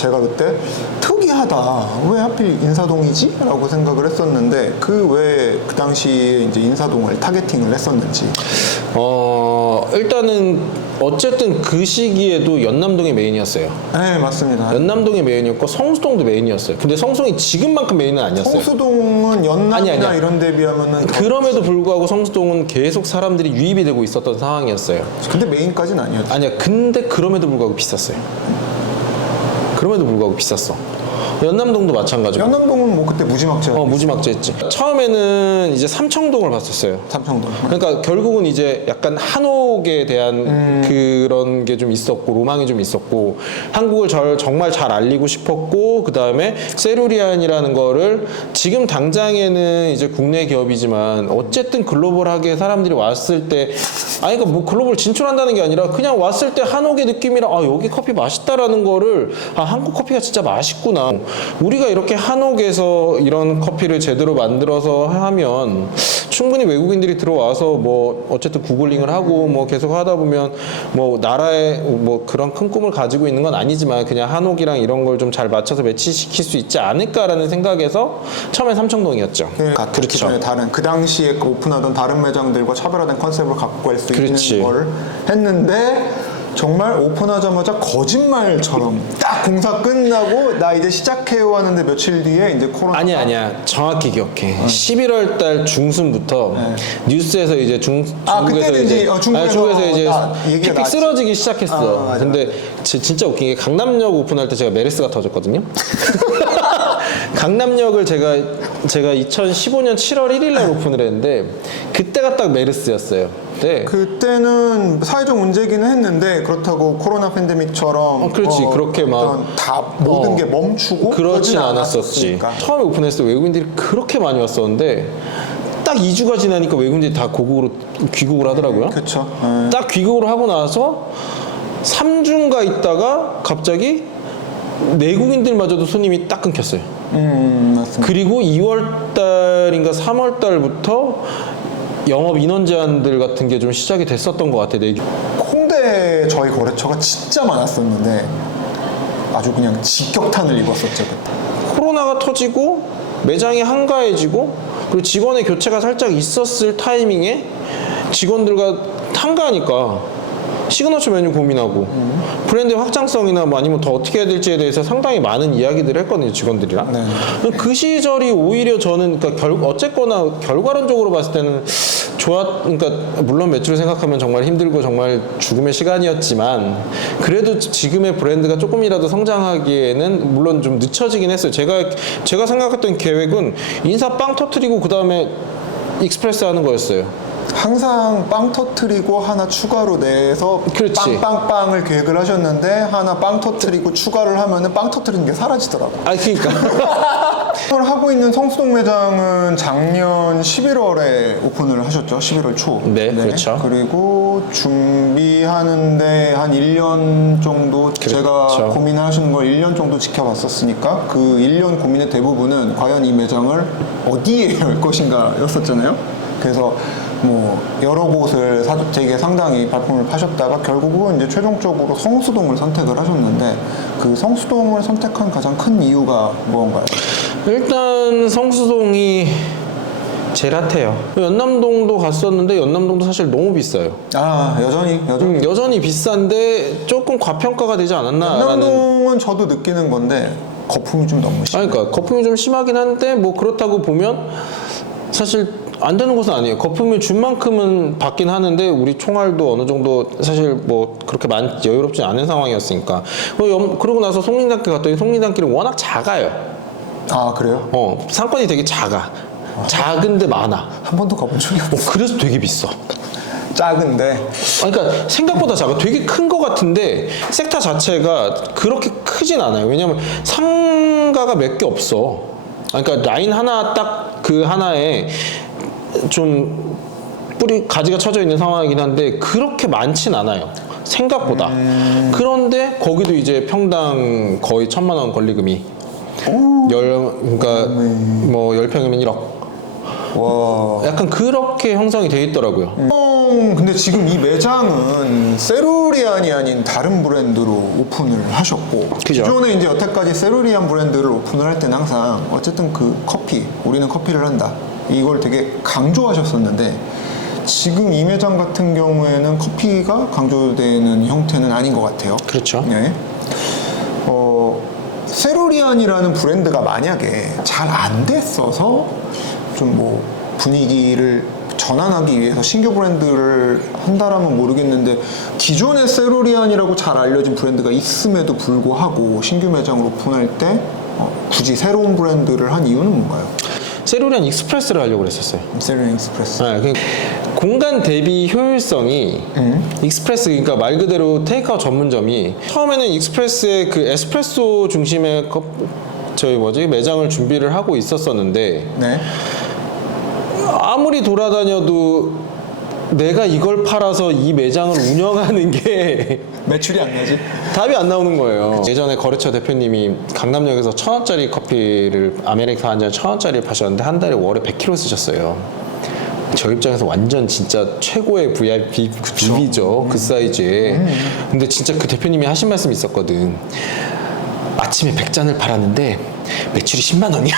제가 그때 특이하다. 왜 하필 인사동이지? 라고 생각을 했었는데 그 왜 그 당시에 이제 인사동을 타겟팅을 했었는지. 일단은 어쨌든 그 시기에도 연남동이 메인이었어요. 네, 맞습니다. 연남동이 메인이었고 성수동도 메인이었어요. 근데 성수동이 지금만큼 메인은 아니었어요. 성수동은 연남이나 아니야. 이런 데 비하면은 그럼에도 불구하고 성수동은 계속 사람들이 유입이 되고 있었던 상황이었어요. 근데 메인까지는 아니었죠. 아니야. 근데 그럼에도 불구하고 비쌌어요. 그럼에도 불구하고 비쌌어. 연남동도 마찬가지고. 연남동은 뭐 그때 무지막지였죠. 무지막지했지. 처음에는 이제 삼청동을 봤었어요. 삼청동. 그러니까 결국은 이제 약간 한옥에 대한 그런 게 좀 있었고 로망이 좀 있었고 한국을 정말 잘 알리고 싶었고 그 다음에 세루리안이라는 거를 지금 당장에는 이제 국내 기업이지만 어쨌든 글로벌하게 사람들이 왔을 때 아니 그러니까 뭐 글로벌 진출한다는 게 아니라 그냥 왔을 때 한옥의 느낌이라 아 여기 커피 맛있다라는 거를 아 한국 커피가 진짜 맛있구나. 우리가 이렇게 한옥에서 이런 커피를 제대로 만들어서 하면 충분히 외국인들이 들어와서 뭐 어쨌든 구글링을 하고 뭐 계속 하다 보면 뭐 나라에 뭐 그런 큰 꿈을 가지고 있는 건 아니지만 그냥 한옥이랑 이런 걸 좀 잘 맞춰서 매치시킬 수 있지 않을까라는 생각에서 처음에 삼청동이었죠. 그렇죠. 다른 그 당시에 오픈하던 다른 매장들과 차별화된 컨셉을 갖고 갈 수 그렇지. 있는 걸 했는데 정말 오픈하자마자 거짓말처럼 딱 공사 끝나고 나 이제 시작해요 하는데 며칠 뒤에 이제 코로나 아니야 정확히 기억해. 11월 달 중순부터 뉴스에서 이제 중국에서 그때는 이제 중국에서 이제 얘기가 픽픽 쓰러지기 시작했어. 맞아. 근데 진짜 웃긴 게 강남역 오픈할 때 제가 메르스가 터졌거든요. 강남역을 제가 2015년 7월 1일 날 오픈을 했는데 그때가 딱 메르스였어요. 네. 그때는 사회적 문제기는 했는데 그렇다고 코로나 팬데믹처럼 그렇지. 그렇게 막 다 모든 게 멈추고 그렇진 그러진 않았었지. 않았으니까. 처음에 오픈했을 때 외국인들이 그렇게 많이 왔었는데 딱 2주가 지나니까 외국인들이 다 귀국을 하더라고요. 그렇죠. 딱 귀국을 하고 나서 3주인가 있다가 갑자기 내국인들마저도 손님이 딱 끊겼어요. 맞습니다. 그리고 2월 달인가 3월 달부터 영업 인원 제한들 같은 게 좀 시작이 됐었던 것 같아요. 홍대 저희 거래처가 진짜 많았었는데 아주 그냥 직격탄을 입었었죠 그때. 코로나가 터지고 매장이 한가해지고 그리고 직원의 교체가 살짝 있었을 타이밍에 직원들과 한가하니까 시그너처 메뉴 고민하고 브랜드 확장성이나 뭐 아니면 더 어떻게 해야 될지에 대해서 상당히 많은 이야기들을 했거든요 직원들이랑. 네. 그 시절이 오히려 저는 그러니까 어쨌거나 결과론적으로 봤을 때는 그러니까 물론 매출을 생각하면 정말 힘들고 정말 죽음의 시간이었지만 그래도 지금의 브랜드가 조금이라도 성장하기에는 물론 좀 늦춰지긴 했어요. 제가 생각했던 계획은 인사 빵 터트리고 그 다음에 익스프레스 하는 거였어요. 항상 빵 터트리고 하나 추가로 내서 그렇지. 빵빵빵을 계획을 하셨는데 하나 빵 터트리고 추가를 하면은 빵 터트리는 게 사라지더라고. 그러니까 오늘 하고 있는 성수동 매장은 작년 11월에 오픈을 하셨죠. 11월 초. 네, 그렇죠. 그리고 준비하는데 한 1년 정도 제가 그렇죠. 고민하시는 걸 1년 정도 지켜봤었으니까 그 1년 고민의 대부분은 과연 이 매장을 어디에 열 것인가 였었잖아요. 그래서 뭐 여러 곳을 되게 상당히 발품을 파셨다가 결국은 이제 최종적으로 성수동을 선택을 하셨는데 그 성수동을 선택한 가장 큰 이유가 무언가요? 일단 성수동이 제일 핫해요. 연남동도 갔었는데 연남동도 사실 너무 비싸요. 여전히 비싼데 조금 과평가가 되지 않았나라는. 연남동은 저도 느끼는 건데 거품이 좀 너무 심해요. 그러니까 거품이 좀 심하긴 한데 뭐 그렇다고 보면 사실 안 되는 곳은 아니에요. 거품을 준 만큼은 받긴 하는데 우리 총알도 어느 정도 사실 뭐 그렇게 여유롭지 않은 상황이었으니까. 그러고 나서 송린단길 갔더니 송린단길은 워낙 작아요. 아 그래요? 상권이 되게 작아. 작은데 많아. 한 번도 가본 적이 없어. 그래서 되게 비싸. 작은데. 그러니까 생각보다 작아. 되게 큰 거 같은데 섹터 자체가 그렇게 크진 않아요. 왜냐면 상가가 몇 개 없어. 그러니까 라인 하나 딱 그 하나에 좀 가지가 쳐져 있는 상황이긴 한데 그렇게 많진 않아요. 생각보다. 그런데 거기도 이제 평당 거의 1,000만 원 권리금이 그러니까 뭐 10평이면 1억. 와. 약간 그렇게 형성이 돼 있더라고요. 근데 지금 이 매장은 세루리안이 아닌 다른 브랜드로 오픈을 하셨고, 그죠. 기존에 이제 여태까지 세루리안 브랜드를 오픈을 할 때는 항상 어쨌든 그 커피, 우리는 커피를 한다, 이걸 되게 강조하셨었는데, 지금 이 매장 같은 경우에는 커피가 강조되는 형태는 아닌 것 같아요. 그렇죠. 네. 세루리안이라는 브랜드가 만약에 잘 안 됐어서 좀 뭐 분위기를 전환하기 위해서 신규 브랜드를 한다라면 모르겠는데, 기존의 세루리안이라고 잘 알려진 브랜드가 있음에도 불구하고 신규 매장을 오픈할 때 굳이 새로운 브랜드를 한 이유는 뭔가요? 세루리안 익스프레스를 하려고 그랬었어요. 세루리안 익스프레스. 네, 공간 대비 효율성이 익스프레스, 그러니까 말 그대로 테이크아웃 전문점이 처음에는 익스프레스의 그 에스프레소 중심의 매장을 준비를 하고 있었었는데, 네. 아무리 돌아다녀도 내가 이걸 팔아서 이 매장을 운영하는 게 매출이 안 나지? 답이 안 나오는 거예요. 예전에 거래처 대표님이 강남역에서 1,000원짜리 커피를, 아메리카 한 잔 1,000원짜리를 파셨는데 한 달에 월에 100kg 쓰셨어요. 저 입장에서 완전 진짜 최고의 VIP 뷰비죠. 그 사이즈에. 근데 진짜 그 대표님이 하신 말씀이 있었거든. 아침에 100잔을 팔았는데 매출이 10만 원이야.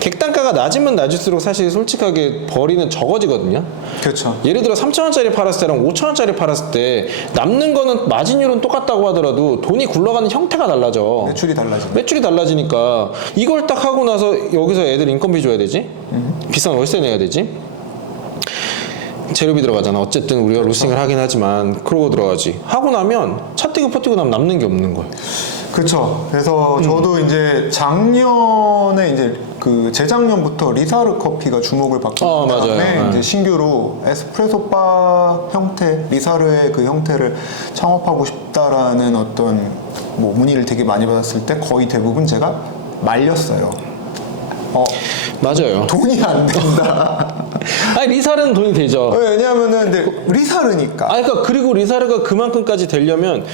객단가가 낮으면 낮을수록 사실 솔직하게 벌이는 적어지거든요. 그렇죠. 예를 들어 3,000원짜리 팔았을 때랑 5,000원짜리 팔았을 때 남는 거는 마진율은 똑같다고 하더라도 돈이 굴러가는 형태가 달라져. 매출이 달라지네. 매출이 달라지니까 이걸 딱 하고 나서 여기서 애들 인건비 줘야 되지? 비싼 월세 내야 되지? 재료비 들어가잖아. 어쨌든 우리가 로싱을 하긴 하지만 그러고 들어가지. 하고 나면 차 뛰고 퍼 뛰고 나면 남는 게 없는 거예요. 그렇죠. 그래서 저도 이제 작년에 이제 그 재작년부터 리사르 커피가 주목을 받고 맞아요. 그다음에 이제 네. 신규로 에스프레소 바 형태, 리사르의 그 형태를 창업하고 싶다라는 어떤 뭐 문의를 되게 많이 받았을 때 거의 대부분 제가 말렸어요. 맞아요. 돈이 안 된다. 아니 리사르는 돈이 되죠. 왜냐하면은 근데 리사르니까. 그러니까 그리고 리사르가 그만큼까지 되려면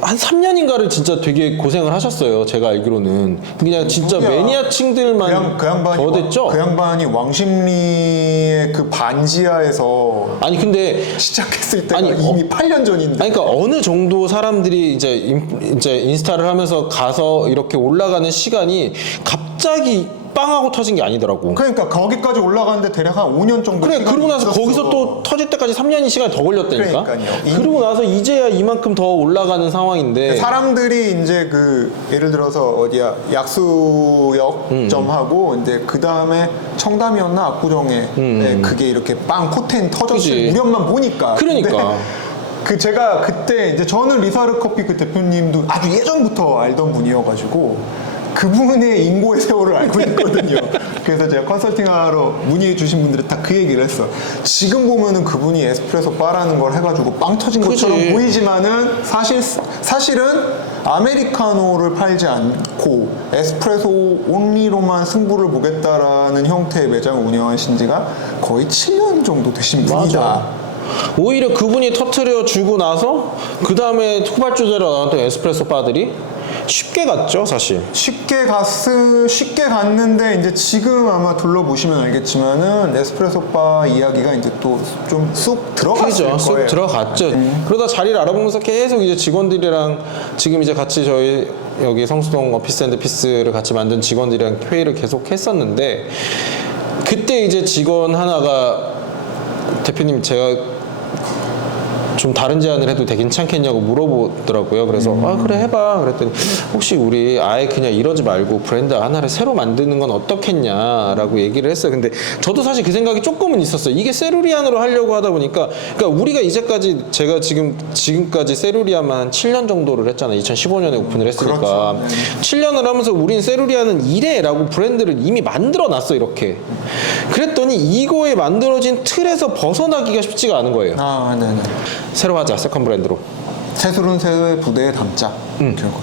한 3년인가를 진짜 되게 고생을 하셨어요. 제가 알기로는 그냥 진짜 누구야? 매니아층들만 그 양반이 더 됐죠. 그 양반이 왕십리의 그 반지하에서 아니 근데 시작했을 때가 아니, 이미 8년 전인데. 아니, 그러니까 어느 정도 사람들이 이제 인스타를 하면서 가서 이렇게 올라가는 시간이 갑자기 빵하고 터진 게 아니더라고. 그러니까 거기까지 올라가는데 대략 한 5년 정도. 그래, 시간이 그러고 나서 있었어. 거기서 또 터질 때까지 3년이 시간이 더 걸렸다니까. 그러니까요. 그러고 나서 이제야 이만큼 더 올라가는 상황인데. 사람들이 이제 그 예를 들어서 어디야 약수역점하고 이제 그 다음에 청담이었나 압구정에 네, 그게 이렇게 빵 포텐 터졌을 그치. 무렵만 보니까. 그러니까. 근데 그 제가 그때 이제 저는 리사르 커피 그 대표님도 아주 예전부터 알던 분이어가지고 그분의 인고의 세월을 알고 있거든요. 그래서 제가 컨설팅하러 문의해 주신 분들이 다 그 얘기를 했어. 지금 보면은 그분이 에스프레소 바라는 걸 해가지고 빵 터진 것처럼 그치. 보이지만은 사실은 아메리카노를 팔지 않고 에스프레소 온리로만 승부를 보겠다라는 형태의 매장을 운영하신 지가 거의 7년 정도 되신 분이다. 맞아. 오히려 그분이 터트려 주고 나서 그 다음에 후발주자로 나왔던 에스프레소 바들이 쉽게 갔죠, 사실. 쉽게 갔는데 이제 지금 아마 둘러보시면 알겠지만은 에스프레소 바 이야기가 이제 또 좀 쑥 들어갔을 그죠, 쑥 거예요. 들어갔죠. 그러다 자리를 알아보면서 계속 이제 직원들이랑 지금 이제 같이 저희 여기 성수동 오피스앤드피스를 같이 만든 직원들이랑 회의를 계속 했었는데 그때 이제 직원 하나가 대표님 제가 좀 다른 제안을 해도 되게 괜찮겠냐고 물어보더라고요. 그래서 아 그래 해봐 그랬더니 혹시 우리 아예 그냥 이러지 말고 브랜드 하나를 새로 만드는 건 어떻겠냐라고 얘기를 했어요. 근데 저도 사실 그 생각이 조금은 있었어요. 이게 세루리안으로 하려고 하다 보니까 그러니까 우리가 이제까지 제가 지금까지 세루리안만 한 7년 정도를 했잖아요. 2015년에 오픈을 했으니까 그렇죠. 7년을 하면서 우린 세루리안은 이래라고 브랜드를 이미 만들어 놨어 이렇게. 그랬더니 이거에 만들어진 틀에서 벗어나기가 쉽지가 않은 거예요. 아, 네네. 새로 하자 세컨 브랜드로. 새술은 새의 부대에 담자. 결국.